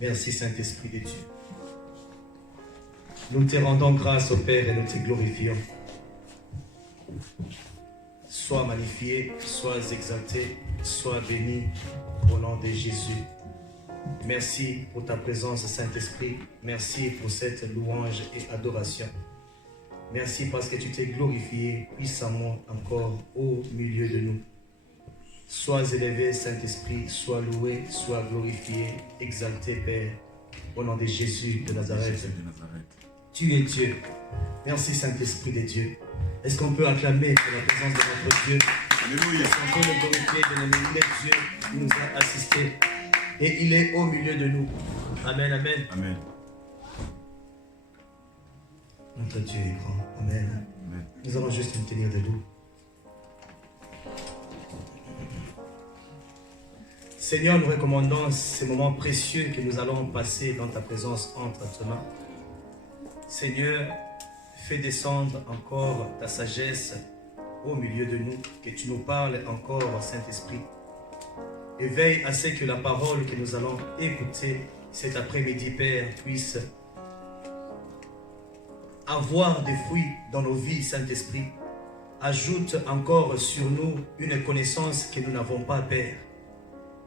Merci Saint-Esprit de Dieu. Nous te rendons grâce au Père et nous te glorifions. Sois magnifié, sois exalté, sois béni au nom de Jésus. Merci pour ta présence Saint-Esprit. Merci pour cette louange et adoration. Merci parce que tu t'es glorifié puissamment encore au milieu de nous. Sois élevé Saint-Esprit, sois loué, sois glorifié, exalté Père, au nom de Jésus de Nazareth. Tu es Dieu. Merci Saint-Esprit de Dieu. Est-ce qu'on peut acclamer pour la présence de notre Dieu? Alléluia. Est-ce qu'on peut le glorifier de l'aimer? Dieu qui nous a assistés et il est au milieu de nous. Amen, amen. Amen. Notre Dieu est grand. Amen. Amen. Nous allons juste nous tenir debout. Seigneur, nous recommandons ces moments précieux que nous allons passer dans ta présence entre tes mains. Seigneur, fais descendre encore ta sagesse au milieu de nous, que tu nous parles encore, Saint-Esprit. Et veille à ce que la parole que nous allons écouter cet après-midi, Père, puisse avoir des fruits dans nos vies, Saint-Esprit. Ajoute encore sur nous une connaissance que nous n'avons pas, Père.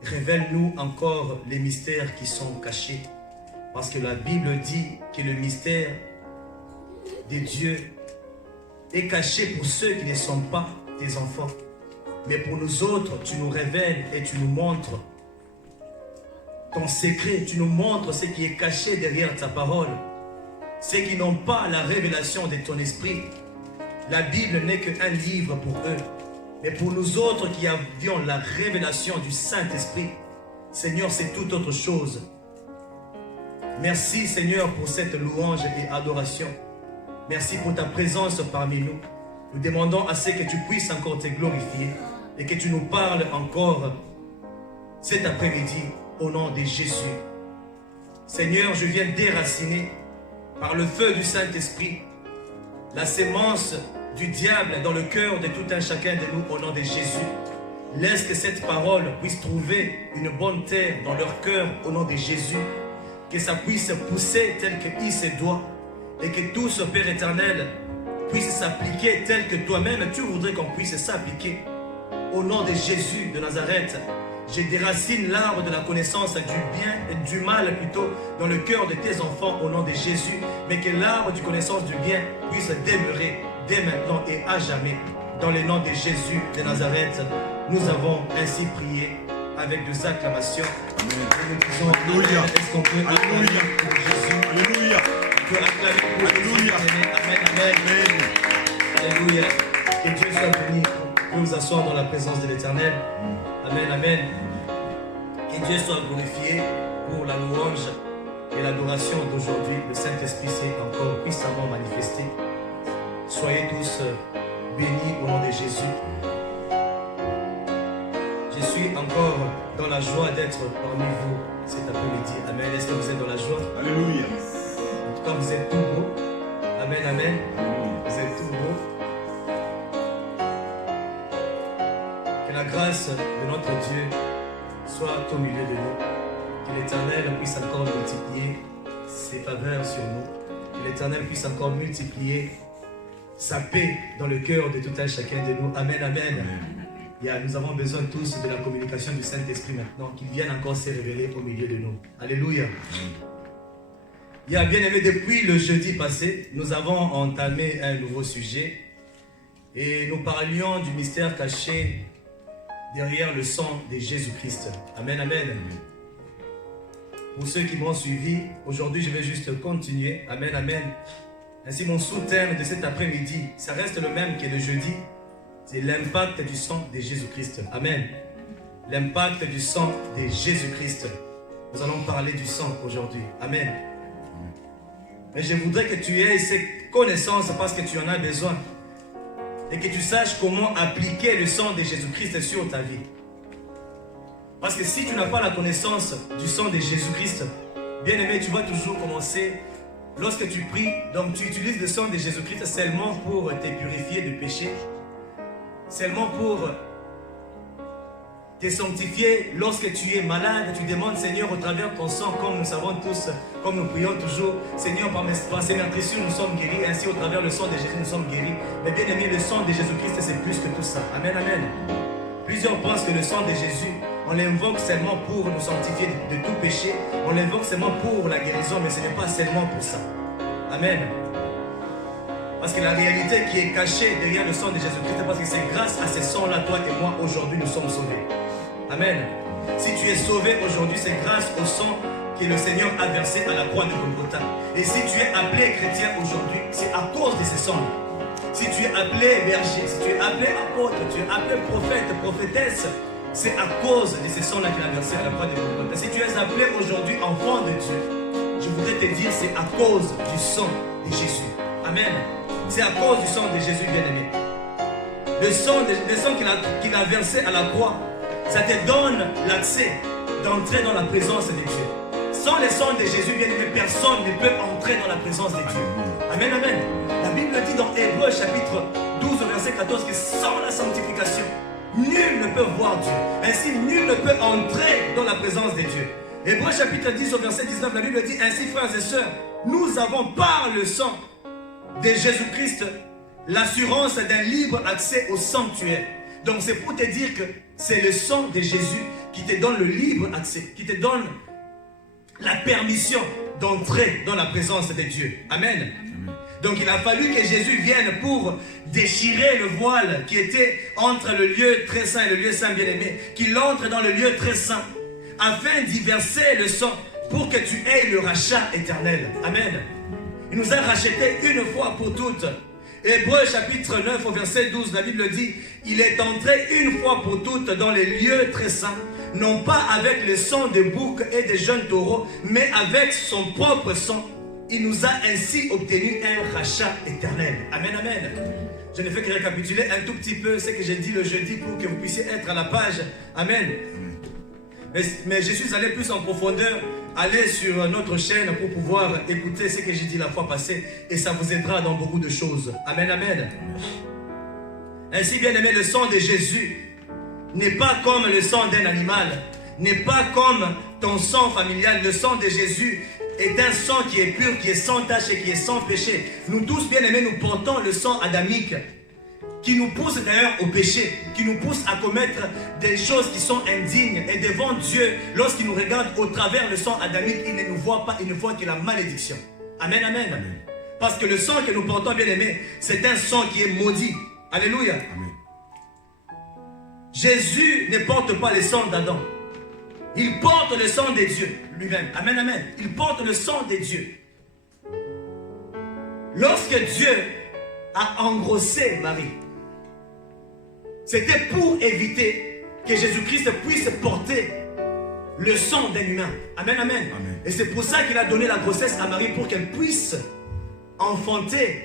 Révèle-nous encore les mystères qui sont cachés. Parce que la Bible dit que le mystère de Dieu est caché pour ceux qui ne sont pas tes enfants. Mais pour nous autres, tu nous révèles et tu nous montres ton secret. Tu nous montres ce qui est caché derrière ta parole. Ceux qui n'ont pas la révélation de ton esprit. La Bible n'est qu'un livre pour eux. Mais pour nous autres qui avions la révélation du Saint-Esprit, Seigneur, c'est toute autre chose. Merci Seigneur pour cette louange et adoration. Merci pour ta présence parmi nous. Nous demandons à ce que tu puisses encore te glorifier et que tu nous parles encore cet après-midi au nom de Jésus. Seigneur, je viens déraciner par le feu du Saint-Esprit la sémence du diable dans le cœur de tout un chacun de nous au nom de Jésus. Laisse que cette parole puisse trouver une bonne terre dans leur cœur au nom de Jésus. Que ça puisse pousser tel qu'il se doit. Et que tout ce Père éternel puisse s'appliquer tel que toi-même tu voudrais qu'on puisse s'appliquer. Au nom de Jésus de Nazareth, je déracine l'arbre de la connaissance du bien et du mal plutôt dans le cœur de tes enfants au nom de Jésus. Mais que l'arbre du connaissance du bien puisse demeurer dès maintenant et à jamais. Dans le nom de Jésus de Nazareth, nous avons ainsi prié avec des acclamations. Amen. Et nous disons, Alléluia. Est-ce qu'on peut acclamer pour Jésus? Alléluia. On peut acclamer pour Alléluia. Jésus. Amen, amen. Amen. Alléluia. Que Dieu soit béni. On peut vous asseoir dans la présence de l'Éternel. Amen, amen. Que Dieu soit glorifié pour la louange et l'adoration d'aujourd'hui. Le Saint-Esprit s'est encore puissamment manifesté. Soyez tous bénis au nom de Jésus. Je suis encore dans la joie d'être parmi vous cet après-midi. Amen. Est-ce que vous êtes dans la joie? Alléluia. En tout cas, vous êtes tout beau. Amen, amen. Vous êtes tout beau. Que la grâce de notre Dieu soit au milieu de nous. Que l'Éternel puisse encore multiplier ses faveurs sur nous. Que l'Éternel puisse encore multiplier sa paix dans le cœur de tout un chacun de nous. Amen, amen. Nous avons besoin tous de la communication du Saint-Esprit maintenant, qu'il vienne encore se révéler au milieu de nous. Alléluia. Bien aimé, depuis le jeudi passé, nous avons entamé un nouveau sujet et nous parlions du mystère caché derrière le sang de Jésus-Christ. Amen, amen. Pour ceux qui m'ont suivi, aujourd'hui je vais juste continuer. Amen, amen. Ainsi, mon sous-thème de cet après-midi, ça reste le même que le jeudi. C'est l'impact du sang de Jésus-Christ. Amen. L'impact du sang de Jésus-Christ. Nous allons parler du sang aujourd'hui. Amen. Mais je voudrais que tu aies ces connaissances parce que tu en as besoin. Et que tu saches comment appliquer le sang de Jésus-Christ sur ta vie. Parce que si tu n'as pas la connaissance du sang de Jésus-Christ, bien aimé, tu vas toujours commencer. Lorsque tu pries, donc tu utilises le sang de Jésus-Christ seulement pour te purifier du péché. Seulement pour Tu es sanctifié lorsque tu es malade. Tu demandes, Seigneur, au travers de ton sang, comme nous savons tous, comme nous prions toujours, Seigneur, par ces meurtrissures, nous sommes guéris. Ainsi, au travers du sang de Jésus, nous sommes guéris. Mais bien aimé, le sang de Jésus-Christ, c'est plus que tout ça. Amen, amen. Plusieurs pensent que le sang de Jésus, on l'invoque seulement pour nous sanctifier de tout péché. On l'invoque seulement pour la guérison, mais ce n'est pas seulement pour ça. Amen. Parce que la réalité qui est cachée derrière le sang de Jésus-Christ, parce que c'est grâce à ce sang-là, toi et moi, aujourd'hui, nous sommes sauvés. Amen. Si tu es sauvé aujourd'hui, c'est grâce au sang que le Seigneur a versé à la croix de Golgotha. Et si tu es appelé chrétien aujourd'hui, c'est à cause de ce sang. Si tu es appelé berger, si tu es appelé apôtre, tu es appelé prophète, prophétesse, c'est à cause de ce sang-là qu'il a versé à la croix de Golgotha. Si tu es appelé aujourd'hui enfant de Dieu, je voudrais te dire, c'est à cause du sang de Jésus. Amen. C'est à cause du sang de Jésus, bien-aimé. Le sang qu'il a versé à la croix, ça te donne l'accès d'entrer dans la présence de Dieu. Sans le sang de Jésus, bien-aimé, personne ne peut entrer dans la présence de Dieu. Amen, amen. La Bible dit dans Hébreux chapitre 12, verset 14, que sans la sanctification, nul ne peut voir Dieu. Ainsi, nul ne peut entrer dans la présence de Dieu. Hébreux chapitre 10, verset 19, la Bible dit, ainsi, frères et sœurs, nous avons par le sang de Jésus-Christ l'assurance d'un libre accès au sanctuaire. Donc c'est pour te dire que c'est le sang de Jésus qui te donne le libre accès, qui te donne la permission d'entrer dans la présence de Dieu. Amen. Donc il a fallu que Jésus vienne pour déchirer le voile qui était entre le lieu très saint et le lieu saint bien-aimé, qu'il entre dans le lieu très saint, afin d'y verser le sang pour que tu aies le rachat éternel. Amen. Il nous a rachetés une fois pour toutes. Hébreux chapitre 9 au verset 12, la Bible dit, il est entré une fois pour toutes dans les lieux très saints, non pas avec le sang de boucs et de jeunes taureaux, mais avec son propre sang. Il nous a ainsi obtenu un rachat éternel. Amen, amen. Je ne fais que récapituler un tout petit peu ce que j'ai dit le jeudi pour que vous puissiez être à la page. Amen. Mais je suis allé plus en profondeur. Allez sur notre chaîne pour pouvoir écouter ce que j'ai dit la fois passée et ça vous aidera dans beaucoup de choses. Amen, amen. Ainsi, bien aimé, le sang de Jésus n'est pas comme le sang d'un animal, n'est pas comme ton sang familial. Le sang de Jésus est un sang qui est pur, qui est sans tache et qui est sans péché. Nous tous, bien aimés, nous portons le sang adamique qui nous pousse d'ailleurs au péché, qui nous pousse à commettre des choses qui sont indignes. Et devant Dieu, lorsqu'il nous regarde au travers le sang adamique, il ne nous voit pas, il ne voit que la malédiction. Amen, amen. Amen. Parce que le sang que nous portons, bien aimé, c'est un sang qui est maudit. Alléluia. Amen. Jésus ne porte pas le sang d'Adam. Il porte le sang de Dieu lui-même. Amen, amen. Il porte le sang de Dieu. Lorsque Dieu a engrossé Marie, c'était pour éviter que Jésus-Christ puisse porter le sang d'un humain. Amen, amen, amen. Et c'est pour ça qu'il a donné la grossesse à Marie, pour qu'elle puisse enfanter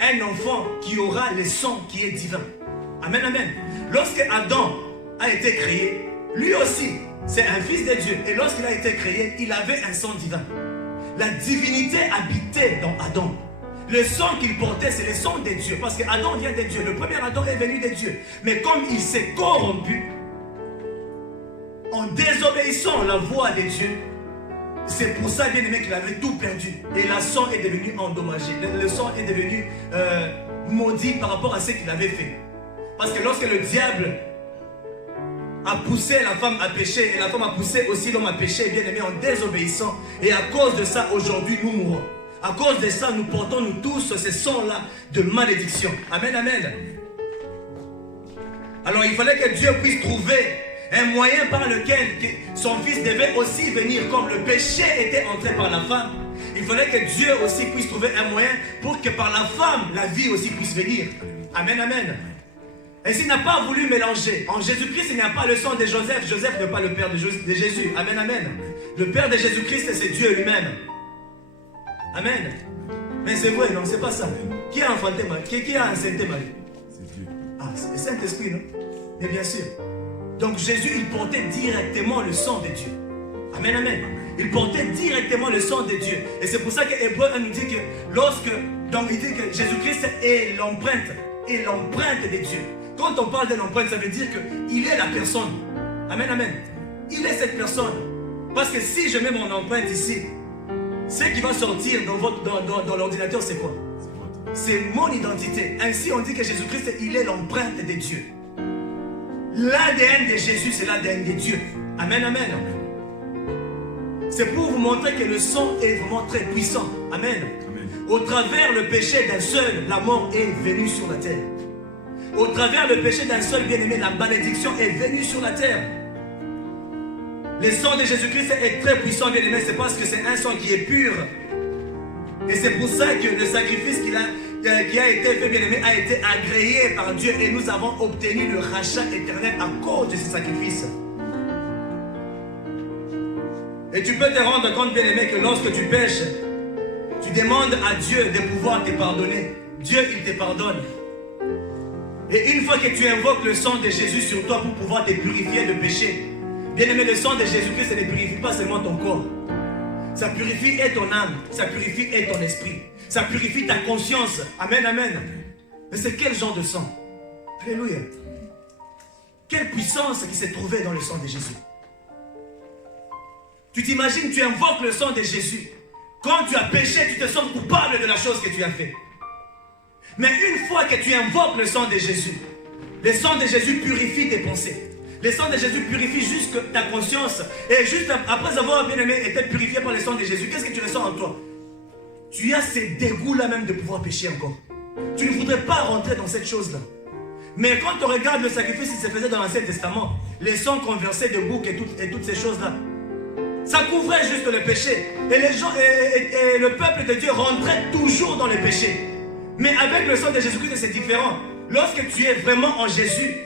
un enfant qui aura le sang qui est divin. Amen, amen. Lorsque Adam a été créé, lui aussi, c'est un fils de Dieu. Et lorsqu'il a été créé, il avait un sang divin. La divinité habitait dans Adam. Le sang qu'il portait, c'est le sang de Dieu. Parce qu'Adam vient de Dieu. Le premier Adam est venu de Dieu. Mais comme il s'est corrompu, en désobéissant à la voix de Dieu, c'est pour ça, bien aimé, qu'il avait tout perdu. Et le sang est devenu endommagé. Le sang est devenu maudit par rapport à ce qu'il avait fait. Parce que lorsque le diable a poussé la femme à pécher, et la femme a poussé aussi l'homme à pécher, bien aimé, en désobéissant. Et à cause de ça, aujourd'hui, nous mourons. À cause de ça, nous portons nous tous ce sang-là de malédiction. Amen, amen. Alors il fallait que Dieu puisse trouver un moyen par lequel son fils devait aussi venir. Comme le péché était entré par la femme, il fallait que Dieu aussi puisse trouver un moyen pour que par la femme, la vie aussi puisse venir. Amen, amen. Et s'il n'a pas voulu mélanger, en Jésus-Christ, il n'y a pas le sang de Joseph. Joseph n'est pas le père de Jésus. Amen, amen. Le père de Jésus-Christ, c'est Dieu lui-même. Amen. Mais c'est vrai, non, c'est pas ça. Qui a enfanté Marie? Qui a enceinté Marie? C'est Dieu. Ah, c'est le Saint-Esprit, non? Mais bien sûr. Donc Jésus, il portait directement le sang de Dieu. Amen, amen. Il portait directement le sang de Dieu. Et c'est pour ça que Hébreux nous dit que donc il dit que Jésus-Christ est l'empreinte de Dieu. Quand on parle de l'empreinte, ça veut dire qu'il est la personne. Amen, amen. Il est cette personne. Parce que si je mets mon empreinte ici, ce qui va sortir dans l'ordinateur, c'est quoi? C'est mon identité. Ainsi, on dit que Jésus-Christ, il est l'empreinte de Dieu. L'ADN de Jésus, c'est l'ADN de Dieu. Amen, amen. C'est pour vous montrer que le sang est vraiment très puissant. Amen. Amen. Au travers le péché d'un seul, la mort est venue sur la terre. Au travers le péché d'un seul bien-aimé, la malédiction est venue sur la terre. Le sang de Jésus-Christ est très puissant, bien-aimé. C'est parce que c'est un sang qui est pur. Et c'est pour ça que le sacrifice qui a été fait, bien-aimé, a été agréé par Dieu. Et nous avons obtenu le rachat éternel à cause de ce sacrifice. Et tu peux te rendre compte, bien-aimé, que lorsque tu pêches, tu demandes à Dieu de pouvoir te pardonner. Dieu, il te pardonne. Et une fois que tu invoques le sang de Jésus sur toi pour pouvoir te purifier de péché, bien-aimé, le sang de Jésus-Christ ne purifie pas seulement ton corps. Ça purifie et ton âme, ça purifie et ton esprit. Ça purifie ta conscience. Amen, amen. Mais c'est quel genre de sang? Alléluia. Quelle puissance qui s'est trouvée dans le sang de Jésus. Tu t'imagines, tu invoques le sang de Jésus. Quand tu as péché, tu te sens coupable de la chose que tu as fait. Mais une fois que tu invoques le sang de Jésus, le sang de Jésus purifie tes pensées. Le sang de Jésus purifie juste ta conscience. Et juste après avoir bien aimé été purifié par le sang de Jésus, qu'est-ce que tu ressens en toi? Tu as ce dégoût-là même de pouvoir pécher encore. Tu ne voudrais pas rentrer dans cette chose-là. Mais quand tu regardes le sacrifice qui se faisait dans l'Ancien Testament, les sangs qu'on versait de boucs et toutes ces choses-là, ça couvrait juste le péché. Et les gens et le peuple de Dieu rentrait toujours dans le péché. Mais avec le sang de Jésus-Christ, c'est différent. Lorsque tu es vraiment en Jésus,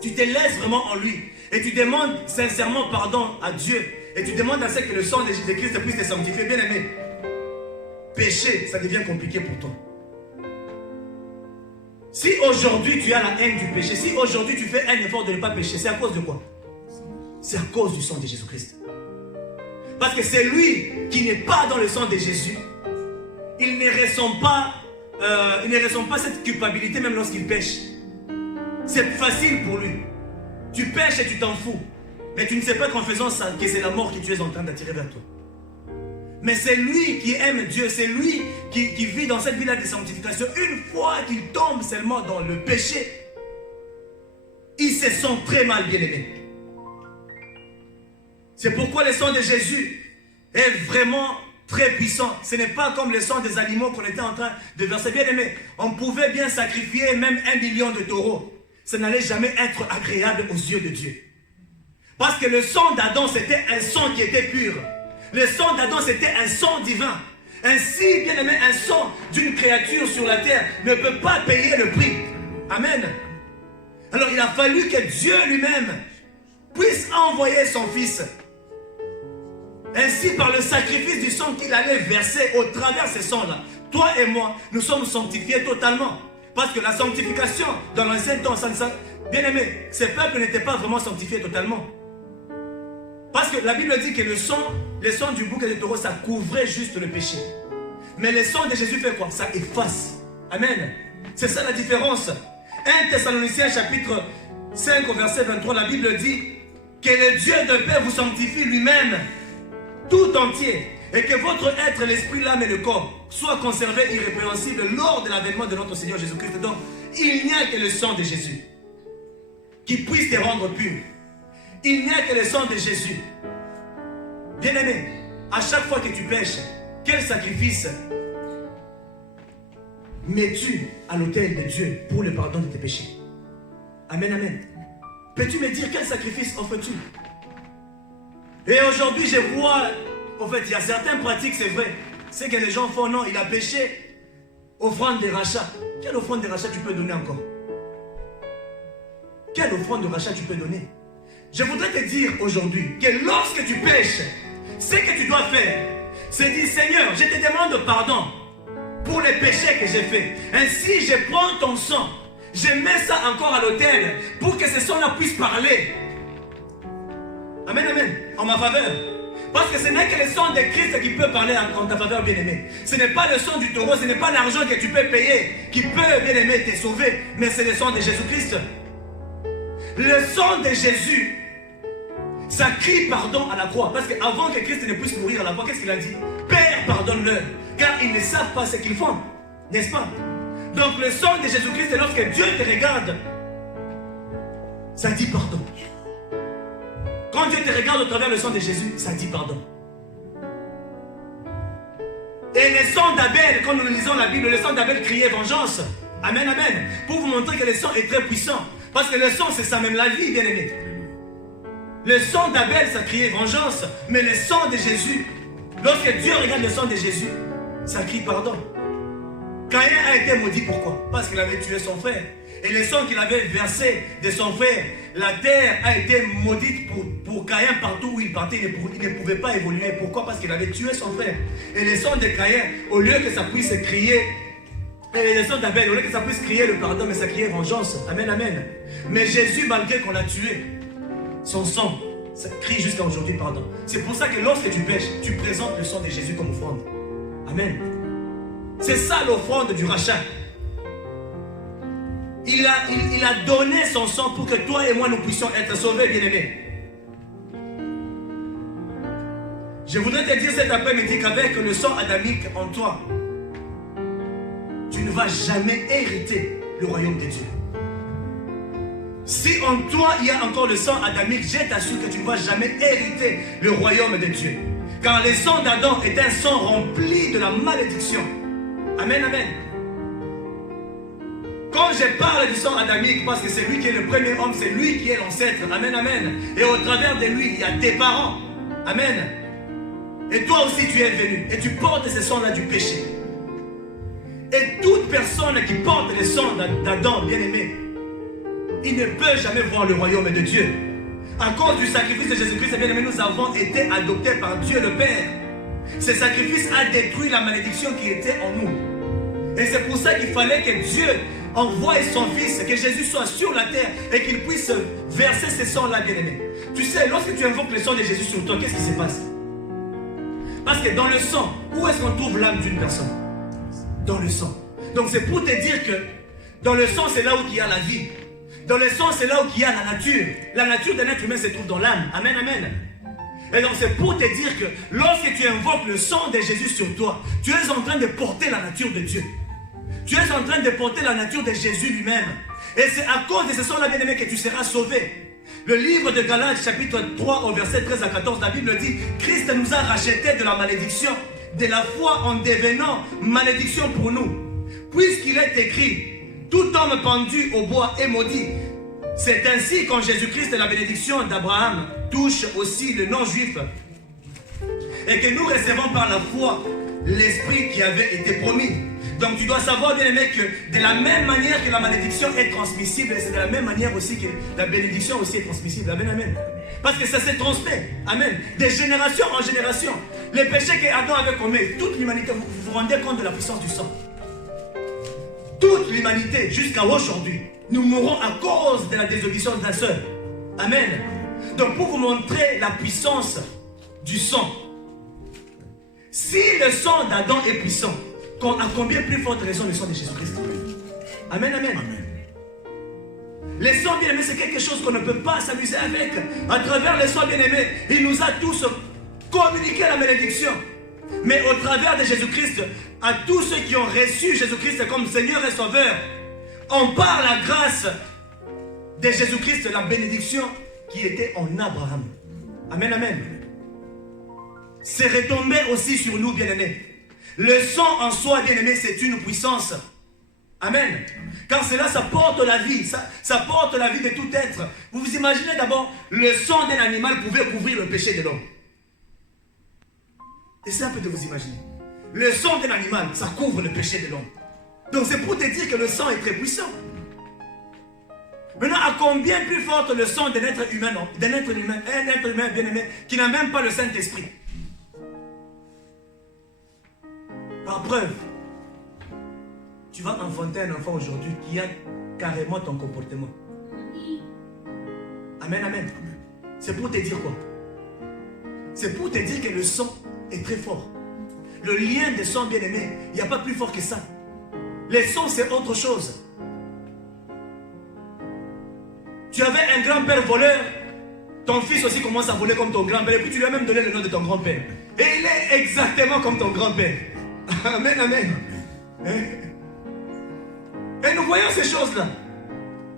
tu te laisses vraiment en lui. Et tu demandes sincèrement pardon à Dieu. Et tu demandes à ce que le sang de Jésus-Christ puisse te sanctifier. Bien aimé, pécher, ça devient compliqué pour toi. Si aujourd'hui tu as la haine du péché, si aujourd'hui tu fais un effort de ne pas pécher, c'est à cause de quoi? C'est à cause du sang de Jésus-Christ. Parce que c'est lui qui n'est pas dans le sang de Jésus. Il ne ressent pas cette culpabilité même lorsqu'il pêche. C'est facile pour lui. Tu pêches et tu t'en fous. Mais tu ne sais pas qu'en faisant ça, que c'est la mort que tu es en train d'attirer vers toi. Mais c'est lui qui aime Dieu. C'est lui qui vit dans cette vie-là de sanctification. Une fois qu'il tombe seulement dans le péché, il se sent très mal, bien-aimé. C'est pourquoi le sang de Jésus est vraiment très puissant. Ce n'est pas comme le sang des animaux qu'on était en train de verser. Bien aimé, on pouvait bien sacrifier même 1 million de taureaux. Ça n'allait jamais être agréable aux yeux de Dieu. Parce que le sang d'Adam, c'était un sang qui était pur. Le sang d'Adam, c'était un sang divin. Ainsi, bien aimé, un sang d'une créature sur la terre ne peut pas payer le prix. Amen. Alors il a fallu que Dieu lui-même puisse envoyer son Fils. Ainsi, par le sacrifice du sang qu'il allait verser au travers de ce sang-là, toi et moi, nous sommes sanctifiés totalement. Parce que la sanctification, dans l'ancien temps, bien aimé, ces peuples n'étaient pas vraiment sanctifiés totalement. Parce que la Bible dit que le sang du bouc et du taureau, ça couvrait juste le péché. Mais le sang de Jésus fait quoi? Ça efface. Amen. C'est ça la différence. 1 Thessaloniciens chapitre 5 au verset 23, la Bible dit que le Dieu de paix vous sanctifie lui-même tout entier, et que votre être, l'esprit, l'âme et le corps soient conservés irrépréhensibles lors de l'avènement de notre Seigneur Jésus-Christ. Donc, il n'y a que le sang de Jésus qui puisse te rendre pur. Il n'y a que le sang de Jésus. Bien-aimé, à chaque fois que tu pêches, quel sacrifice mets-tu à l'autel de Dieu pour le pardon de tes péchés? Amen, amen. Peux-tu me dire quel sacrifice offres-tu? Et aujourd'hui, je vois, en fait, il y a certaines pratiques, c'est vrai. C'est que les gens font, non, il a péché, offrande de rachat. Quelle offrande de rachat tu peux donner encore? Quelle offrande de rachat tu peux donner? Je voudrais te dire aujourd'hui que lorsque tu pêches, ce que tu dois faire, c'est dire, Seigneur, je te demande pardon pour les péchés que j'ai faits. Ainsi, je prends ton sang, je mets ça encore à l'autel pour que ce sang-là puisse parler. Amen, amen, en ma faveur. Parce que ce n'est que le sang de Christ qui peut parler en ta faveur, bien-aimé. Ce n'est pas le sang du taureau, ce n'est pas l'argent que tu peux payer qui peut, bien-aimé, te sauver, mais c'est le sang de Jésus-Christ. Le sang de Jésus Ça crie pardon à la croix. Parce qu'avant que Christ ne puisse mourir à la croix, qu'est-ce qu'il a dit? Père, pardonne-leur, car ils ne savent pas ce qu'ils font. N'est-ce pas? Donc le sang de Jésus-Christ, lorsque Dieu te regarde, ça dit pardon. Quand Dieu te regarde au travers le sang de Jésus, ça dit pardon. Et le sang d'Abel, quand nous lisons la Bible, le sang d'Abel criait vengeance. Amen, amen. Pour vous montrer que le sang est très puissant. Parce que le sang, c'est ça même la vie, bien aimé. Le sang d'Abel, ça criait vengeance. Mais le sang de Jésus, lorsque Dieu regarde le sang de Jésus, ça crie pardon. Caïn a été maudit, pourquoi? Parce qu'il avait tué son frère. Et le sang qu'il avait versé de son frère, la terre a été maudite pour Caïn partout où il partait. Il ne pouvait pas évoluer. Pourquoi? Parce qu'il avait tué son frère. Et le sang de Caïn, au lieu que ça puisse crier, et le sang d'Abel, au lieu que ça puisse crier le pardon, mais ça criait vengeance. Amen, amen. Mais Jésus, malgré qu'on l'a tué, son sang, ça crie jusqu'à aujourd'hui pardon. C'est pour ça que lorsque tu pêches, tu présentes le sang de Jésus comme offrande. Amen. C'est ça l'offrande du rachat. Il a donné son sang pour que toi et moi nous puissions être sauvés, bien-aimés. Je voudrais te dire cet après-midi qu'avec le sang adamique en toi, tu ne vas jamais hériter le royaume de Dieu. Si en toi il y a encore le sang adamique, je t'assure que tu ne vas jamais hériter le royaume de Dieu. Car le sang d'Adam est un sang rempli de la malédiction. Amen, amen. Quand je parle du sang adamique, parce que c'est lui qui est le premier homme, c'est lui qui est l'ancêtre. Amen, amen. Et au travers de lui, il y a tes parents. Amen. Et toi aussi tu es venu. Et tu portes ce sang-là du péché. Et toute personne qui porte le sang d'Adam, bien-aimé, il ne peut jamais voir le royaume de Dieu. À cause du sacrifice de Jésus-Christ, bien-aimé, nous avons été adoptés par Dieu le Père. Ce sacrifice a détruit la malédiction qui était en nous. Et c'est pour ça qu'il fallait que Dieu envoie son Fils, que Jésus soit sur la terre et qu'il puisse verser ce sang-là, bien-aimé. Tu sais, lorsque tu invoques le sang de Jésus sur toi, qu'est-ce qui se passe? Parce que dans le sang, où est-ce qu'on trouve l'âme d'une personne? Dans le sang. Donc c'est pour te dire que dans le sang, c'est là où il y a la vie. Dans le sang, c'est là où il y a la nature. La nature d'un être humain se trouve dans l'âme. Amen, amen. Et donc c'est pour te dire que lorsque tu invoques le sang de Jésus sur toi, tu es en train de porter la nature de Dieu. Tu es en train de porter la nature de Jésus lui-même. Et c'est à cause de ce sang-là, bien-aimé, que tu seras sauvé. Le livre de Galates, chapitre 3, au verset 13 à 14, la Bible dit: Christ nous a rachetés de la malédiction, de la foi en devenant malédiction pour nous. Puisqu'il est écrit: tout homme pendu au bois est maudit. C'est ainsi qu'en Jésus-Christ, la bénédiction d'Abraham touche aussi le non-juif. Et que nous recevons par la foi l'Esprit qui avait été promis. Donc tu dois savoir, bien aimé, que de la même manière que la malédiction est transmissible, c'est de la même manière aussi que la bénédiction aussi est transmissible. Amen, amen. Parce que ça s'est transmet, amen, de génération en génération. Les péchés qu'Adam avait commis, toute l'humanité, vous vous rendez compte de la puissance du sang. Toute l'humanité, jusqu'à aujourd'hui, nous mourrons à cause de la désobéissance d'un seul. Amen. Donc pour vous montrer la puissance du sang, si le sang d'Adam est puissant, à combien plus forte raison le sang de Jésus-Christ? Amen, amen. Amen. Le sang bien-aimé, c'est quelque chose qu'on ne peut pas s'amuser avec. À travers le sang bien-aimé, il nous a tous communiqué la bénédiction. Mais au travers de Jésus-Christ, à tous ceux qui ont reçu Jésus-Christ comme Seigneur et Sauveur, on par la grâce de Jésus-Christ, la bénédiction qui était en Abraham. Amen, amen. C'est retombé aussi sur nous, bien-aimés. Le sang en soi, bien-aimé, c'est une puissance. Amen. Car cela, ça porte la vie. Ça porte la vie de tout être. Vous vous imaginez d'abord, le sang d'un animal pouvait couvrir le péché de l'homme. Essayez un peu de vous imaginer. Le sang d'un animal, ça couvre le péché de l'homme. Donc c'est pour te dire que le sang est très puissant. Maintenant, à combien plus forte le sang d'un être humain, un être humain bien-aimé, qui n'a même pas le Saint-Esprit. Par preuve, tu vas enfanter un enfant aujourd'hui qui a carrément ton comportement. Amen, amen. C'est pour te dire quoi? C'est pour te dire que le sang est très fort. Le lien de sang bien-aimé, il n'y a pas plus fort que ça. Le sang, c'est autre chose. Tu avais un grand-père voleur, Ton fils aussi commence à voler comme ton grand-père. Et puis tu lui as même donné le nom de ton grand-père. Et il est exactement comme ton grand-père. Amen, amen. Et nous voyons ces choses-là.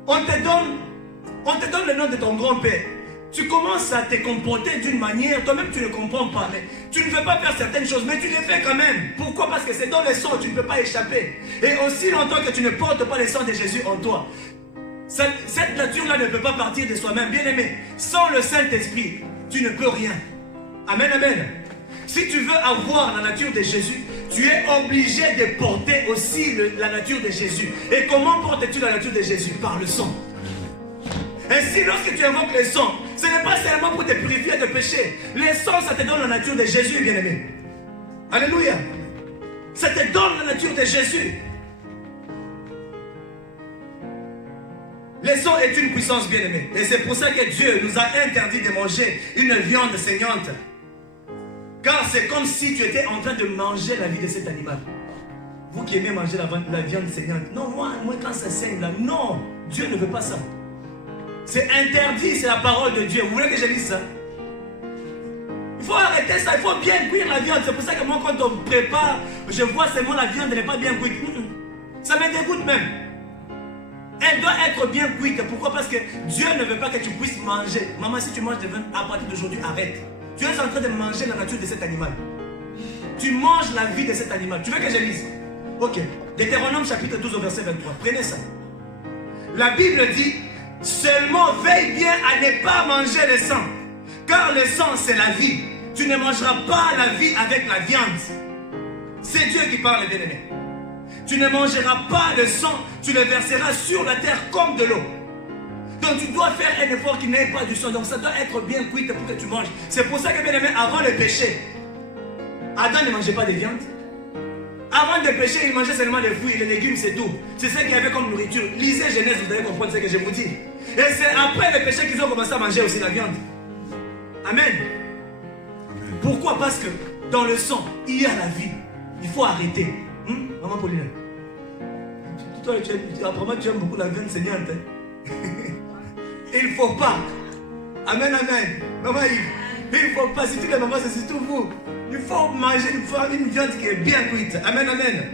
On te donne le nom de ton grand-père. Tu commences à te comporter d'une manière, toi-même tu ne comprends pas, mais tu ne veux pas faire certaines choses, mais tu les fais quand même. Pourquoi? Parce que c'est dans le sang, tu ne peux pas échapper. Et aussi longtemps que tu ne portes pas le sang de Jésus en toi, cette nature-là ne peut pas partir de soi-même. Bien aimé, sans le Saint-Esprit, tu ne peux rien. Amen, amen. Si tu veux avoir la nature de Jésus, tu es obligé de porter aussi la nature de Jésus. Et comment portes-tu la nature de Jésus? Par le sang. Ainsi, lorsque tu invoques le sang, ce n'est pas seulement pour te purifier de péché. Le sang, ça te donne la nature de Jésus, bien-aimé. Alléluia. Ça te donne la nature de Jésus. Le sang est une puissance, bien-aimé. Et c'est pour ça que Dieu nous a interdit de manger une viande saignante. Car c'est comme si tu étais en train de manger la vie de cet animal. Vous qui aimez manger la viande saignante. Non, moi quand ça saigne, là, non. Dieu ne veut pas ça. C'est interdit, c'est la parole de Dieu. Vous voulez que je lise ça? Il faut arrêter ça, il faut bien cuire la viande. C'est pour ça que moi, quand on prépare, je vois seulement la viande n'est pas bien cuite. Ça me dégoûte même. Elle doit être bien cuite. Pourquoi? Parce que Dieu ne veut pas que tu puisses manger. Maman, si tu manges de viande, à partir d'aujourd'hui, arrête. Tu es en train de manger la nature de cet animal. Tu manges la vie de cet animal. Tu veux que je lise? Ok. Deutéronome chapitre 12 au verset 23. Prenez ça. La Bible dit: seulement veille bien à ne pas manger le sang, car le sang c'est la vie. Tu ne mangeras pas la vie avec la viande. C'est Dieu qui parle, bien-aimé. Tu ne mangeras pas le sang, tu le verseras sur la terre comme de l'eau. Donc tu dois faire un effort qui n'ait pas du sang. Donc ça doit être bien cuit pour que tu manges. C'est pour ça que, bien-aimé, avant le péché, Adam ne mangeait pas de viande. Avant de pécher, il mangeait seulement les fruits et les légumes, c'est tout. C'est ce qu'il y avait comme nourriture. Lisez Genèse, vous allez comprendre ce que je vous dis. Et c'est après le péché qu'ils ont commencé à manger aussi la viande. Amen. Pourquoi? Parce que dans le sang, il y a la vie. Il faut arrêter. Maman Pauline, toi, apparemment tu aimes beaucoup la viande saignante. Hein? Il ne faut pas. Amen, amen. Maman, il ne faut pas. Si tu es maman, c'est surtout vous. Il faut manger une viande qui est bien cuite. Amen, amen.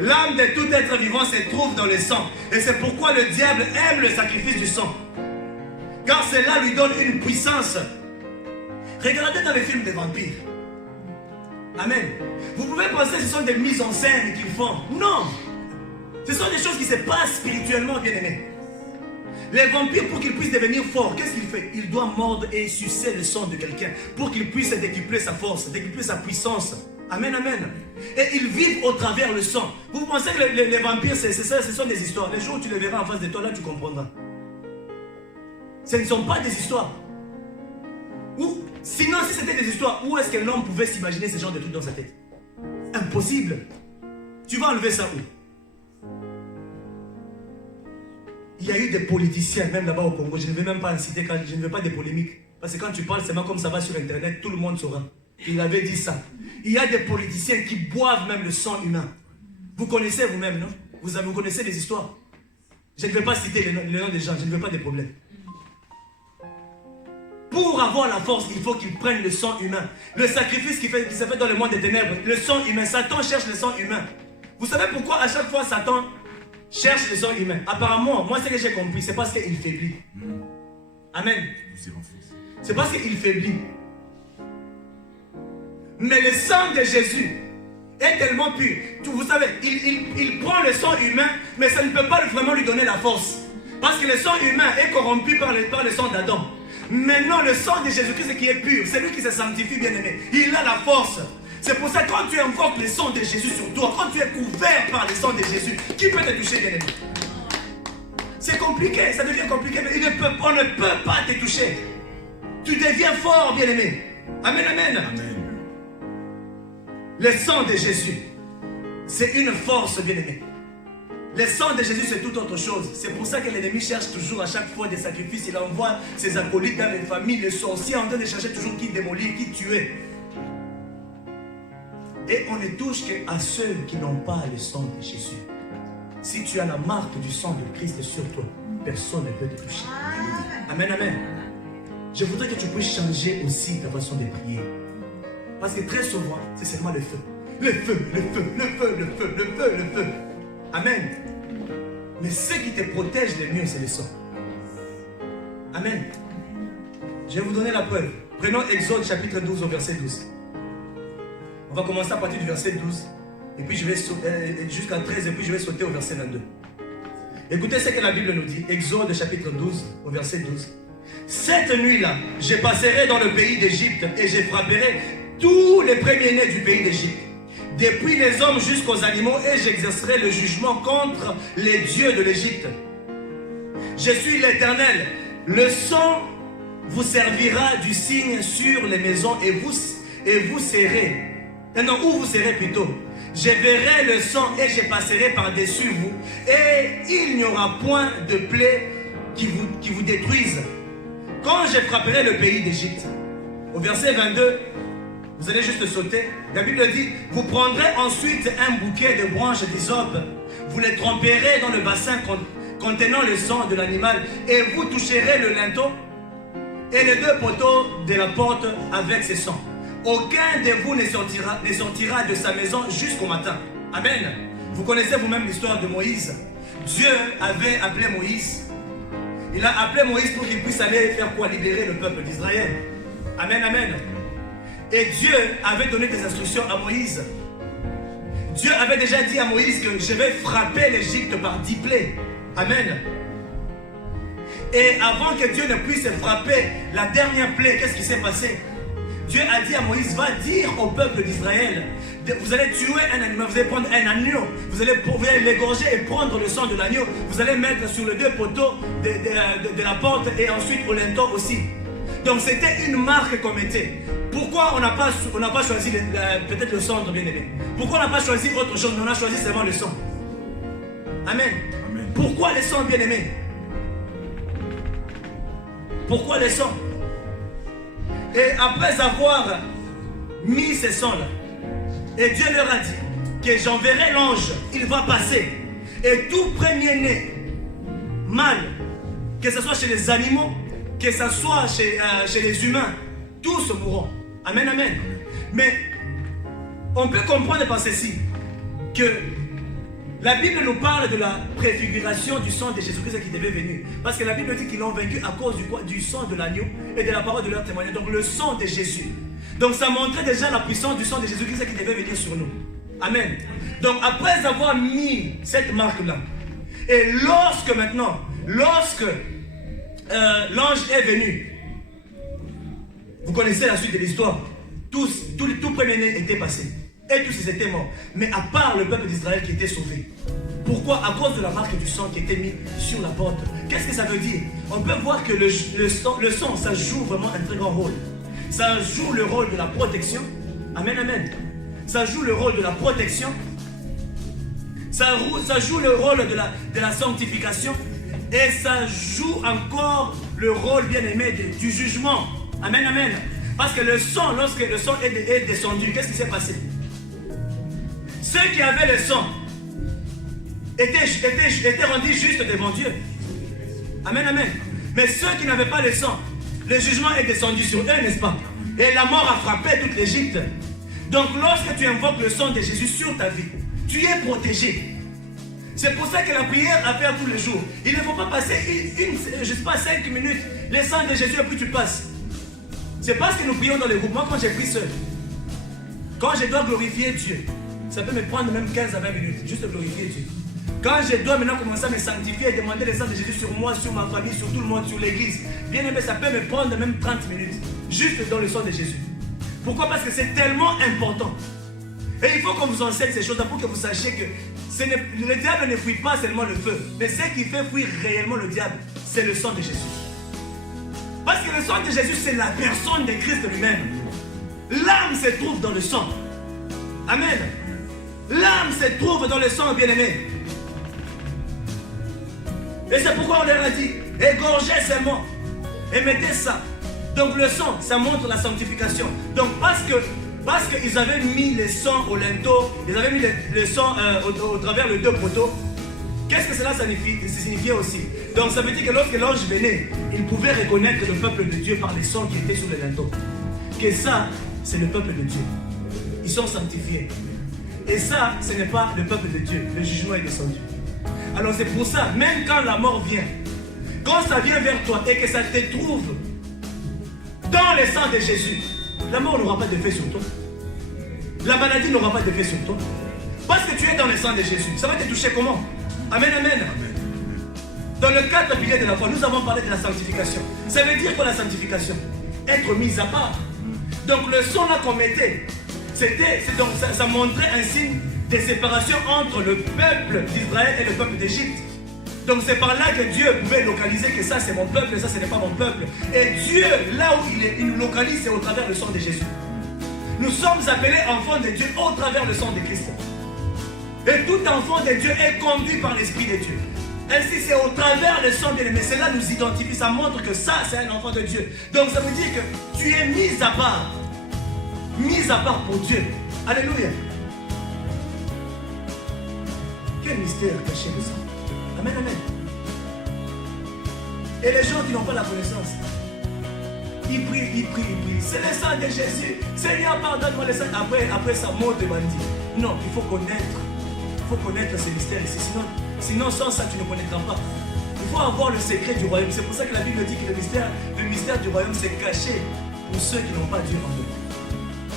L'âme de tout être vivant se trouve dans le sang. Et c'est pourquoi le diable aime le sacrifice du sang. Car cela lui donne une puissance. Regardez dans les films des vampires. Amen. Vous pouvez penser que ce sont des mises en scène qu'ils font. Non. Ce sont des choses qui se passent spirituellement, bien aimés. Les vampires, pour qu'ils puissent devenir forts, qu'est-ce qu'il fait? Il doit mordre et sucer le sang de quelqu'un pour qu'il puisse décupler sa force, décupler sa puissance. Amen, amen. Et ils vivent au travers le sang. Vous pensez que les vampires, c'est ça, ce sont des histoires. Les jours où tu les verras en face de toi, là, tu comprendras. Ce ne sont pas des histoires. Ou, sinon, si c'était des histoires, où est-ce que l'homme pouvait s'imaginer ce genre de trucs dans sa tête? Impossible. Tu vas enlever ça où? Il y a eu des politiciens, même là-bas au Congo, je ne vais même pas en citer, car je ne veux pas de polémiques. Parce que quand tu parles seulement comme ça va sur Internet, tout le monde saura. Il avait dit ça. Il y a des politiciens qui boivent même le sang humain. Vous connaissez vous-même, non? Vous connaissez les histoires. Je ne vais pas citer les noms des gens, je ne veux pas de problème. Pour avoir la force, il faut qu'ils prennent le sang humain. Le sacrifice qui se fait dans le monde des ténèbres, le sang humain. Satan cherche le sang humain. Vous savez pourquoi à chaque fois Satan cherche le sang humain? Apparemment, moi ce que j'ai compris, c'est parce qu'il faiblit. Amen. C'est parce qu'il faiblit. Mais le sang de Jésus est tellement pur. Vous savez, il prend le sang humain, mais ça ne peut pas vraiment lui donner la force. Parce que le sang humain est corrompu par le sang d'Adam. Maintenant, le sang de Jésus-Christ qui est pur, c'est lui qui se sanctifie, bien-aimé. Il a la force. C'est pour ça que quand tu invoques le sang de Jésus sur toi, quand tu es couvert par le sang de Jésus, qui peut te toucher, bien-aimé? C'est compliqué, ça devient compliqué, mais on ne peut pas te toucher. Tu deviens fort, bien-aimé. Amen, amen. Amen. Le sang de Jésus, c'est une force, bien-aimé. Le sang de Jésus, c'est tout autre chose. C'est pour ça que l'ennemi cherche toujours à chaque fois des sacrifices. Il envoie ses acolytes dans les familles, les sorciers, en train de chercher toujours qui démolir, qui tuer. Et on ne touche qu'à ceux qui n'ont pas le sang de Jésus. Si tu as la marque du sang de Christ sur toi, personne ne peut te toucher. Amen, amen. je voudrais que tu puisses changer aussi ta façon de prier. Parce que très souvent, c'est seulement le feu. Le feu, le feu, le feu, le feu, le feu, le feu. Amen. Mais ce qui te protège le mieux, c'est le sang. Amen. Je vais vous donner la preuve. Prenons Exode chapitre 12 au verset 12. On va commencer à partir du verset 12. Et puis je vais jusqu'à 13 et puis je vais sauter au verset 22. Écoutez ce que la Bible nous dit. Exode chapitre 12 au verset 12. Cette nuit-là, je passerai dans le pays d'Égypte et je frapperai tous les premiers-nés du pays d'Égypte, depuis les hommes jusqu'aux animaux, et j'exercerai le jugement contre les dieux de l'Égypte. Je suis l'Éternel. Le sang vous servira du signe sur les maisons et vous serrez. Non, où vous serez plutôt. Je verrai le sang et je passerai par-dessus vous, et il n'y aura point de plaie qui vous détruise quand je frapperai le pays d'Égypte. Au verset 22, vous allez juste sauter. La Bible dit, vous prendrez ensuite un bouquet de branches d'hysope, vous les tremperez dans le bassin contenant le sang de l'animal, et vous toucherez le linteau et les deux poteaux de la porte avec ce sang. Aucun de vous ne sortira de sa maison jusqu'au matin. Amen. Vous connaissez vous-même l'histoire de Moïse. Dieu avait appelé Moïse. Il a appelé Moïse pour qu'il puisse aller faire quoi? Libérer le peuple d'Israël. Amen, amen. Et Dieu avait donné des instructions à Moïse. Dieu avait déjà dit à Moïse que je vais frapper l'Égypte par 10 plaies. Amen. Et avant que Dieu ne puisse frapper la dernière plaie, qu'est-ce qui s'est passé? Dieu a dit à Moïse, va dire au peuple d'Israël, vous allez tuer un animal, vous allez prendre un agneau, vous allez l'égorger et prendre le sang de l'agneau, vous allez mettre sur les deux poteaux de la porte et ensuite au linteau aussi. Donc c'était une marque qu'on mettait. Pourquoi on n'a pas choisi peut-être le sang de bien-aimé? Pourquoi on n'a pas choisi autre chose, mais on a choisi seulement le sang? Amen. Amen. Pourquoi le sang, bien-aimé? Pourquoi le sang? Et après avoir mis ce sang-là, et Dieu leur a dit que j'enverrai l'ange, il va passer, et tout premier-né, mâle, que ce soit chez les animaux, que ce soit chez les humains, tous mourront. Amen, amen. Mais on peut comprendre par ceci que la Bible nous parle de la préfiguration du sang de Jésus-Christ qui devait venir. Parce que la Bible dit qu'ils l'ont vaincu à cause du sang de l'agneau et de la parole de leur témoignage. Donc le sang de Jésus. Donc ça montrait déjà la puissance du sang de Jésus-Christ qui devait venir sur nous. Amen. Donc après avoir mis cette marque-là, et lorsque l'ange est venu, vous connaissez la suite de l'histoire, tout premier-né était passé. Et tous ils étaient morts. Mais à part le peuple d'Israël qui était sauvé. Pourquoi? À cause de la marque du sang qui était mis sur la porte. Qu'est-ce que ça veut dire? On peut voir que le sang, ça joue vraiment un très grand rôle. Ça joue le rôle de la protection. Amen, amen. Ça joue le rôle de la protection. Ça joue le rôle de la sanctification. Et ça joue encore le rôle, bien aimé, du jugement. Amen, amen. Parce que le sang, lorsque le sang est descendu, qu'est-ce qui s'est passé? Ceux qui avaient le sang étaient rendus justes devant Dieu. Amen, amen. Mais ceux qui n'avaient pas le sang, le jugement est descendu sur eux, n'est-ce pas? Et la mort a frappé toute l'Égypte. Donc lorsque tu invoques le sang de Jésus sur ta vie, tu es protégé. C'est pour ça que la prière à faire tous les jours. Il ne faut pas passer je sais pas, 5 minutes, le sang de Jésus et puis tu passes. C'est parce que nous prions dans les groupes. Moi quand j'ai pris seul, quand je dois glorifier Dieu, ça peut me prendre même 15 à 20 minutes, juste glorifier Dieu. Quand je dois maintenant commencer à me sanctifier et demander le sang de Jésus sur moi, sur ma famille, sur tout le monde, sur l'église, bien aimé, ça peut me prendre même 30 minutes, juste dans le sang de Jésus. Pourquoi? Parce que c'est tellement important. Et il faut qu'on vous enseigne ces choses-là pour que vous sachiez que le diable ne fuit pas seulement le feu, mais ce qui fait fuir réellement le diable, c'est le sang de Jésus. Parce que le sang de Jésus, c'est la personne de Christ lui-même. L'âme se trouve dans le sang. Amen. L'âme se trouve dans le sang, bien-aimé. Et c'est pourquoi on leur a dit, égorgez seulement et mettez ça. Donc le sang, ça montre la sanctification. Donc parce qu'ils avaient mis le sang au linteau, ils avaient mis le sang au travers les deux poteaux, qu'est-ce que cela signifiait aussi? Donc ça veut dire que lorsque l'ange venait, il pouvait reconnaître le peuple de Dieu par les sons qui étaient sur les linteaux. Que ça, c'est le peuple de Dieu. Ils sont sanctifiés. Et ça, ce n'est pas le peuple de Dieu. Le jugement est descendu. Alors c'est pour ça, même quand la mort vient, quand ça vient vers toi et que ça te trouve dans le sang de Jésus, la mort n'aura pas d'effet sur toi. La maladie n'aura pas d'effet sur toi. Parce que tu es dans le sang de Jésus. Ça va te toucher comment? Amen, amen. Dans le 4 piliers de la foi, nous avons parlé de la sanctification. Ça veut dire quoi la sanctification? Être mis à part. Donc le son là qu'on mettait, ça montrait un signe de séparation entre le peuple d'Israël et le peuple d'Égypte. Donc c'est par là que Dieu pouvait localiser que ça c'est mon peuple et ça ce n'est pas mon peuple. Et Dieu, là où il nous localise, c'est au travers du sang de Jésus. Nous sommes appelés enfants de Dieu au travers du sang de Christ. Et tout enfant de Dieu est conduit par l'Esprit de Dieu. Ainsi c'est au travers du sang bien-aimé. Cela nous identifie, ça montre que ça c'est un enfant de Dieu. Donc ça veut dire que tu es mis à part. Mis à part pour Dieu. Alléluia. Quel mystère caché de ça. Amen, amen. Et les gens qui n'ont pas la connaissance, ils prient. C'est le sang de Jésus. Seigneur, pardonne-moi le sang. Après ça monte et bandit. Non, il faut connaître ces mystères ici. Sinon, sans ça, tu ne connaîtras pas. Il faut avoir le secret du royaume. C'est pour ça que la Bible dit que le mystère du royaume, c'est caché pour ceux qui n'ont pas Dieu en eux.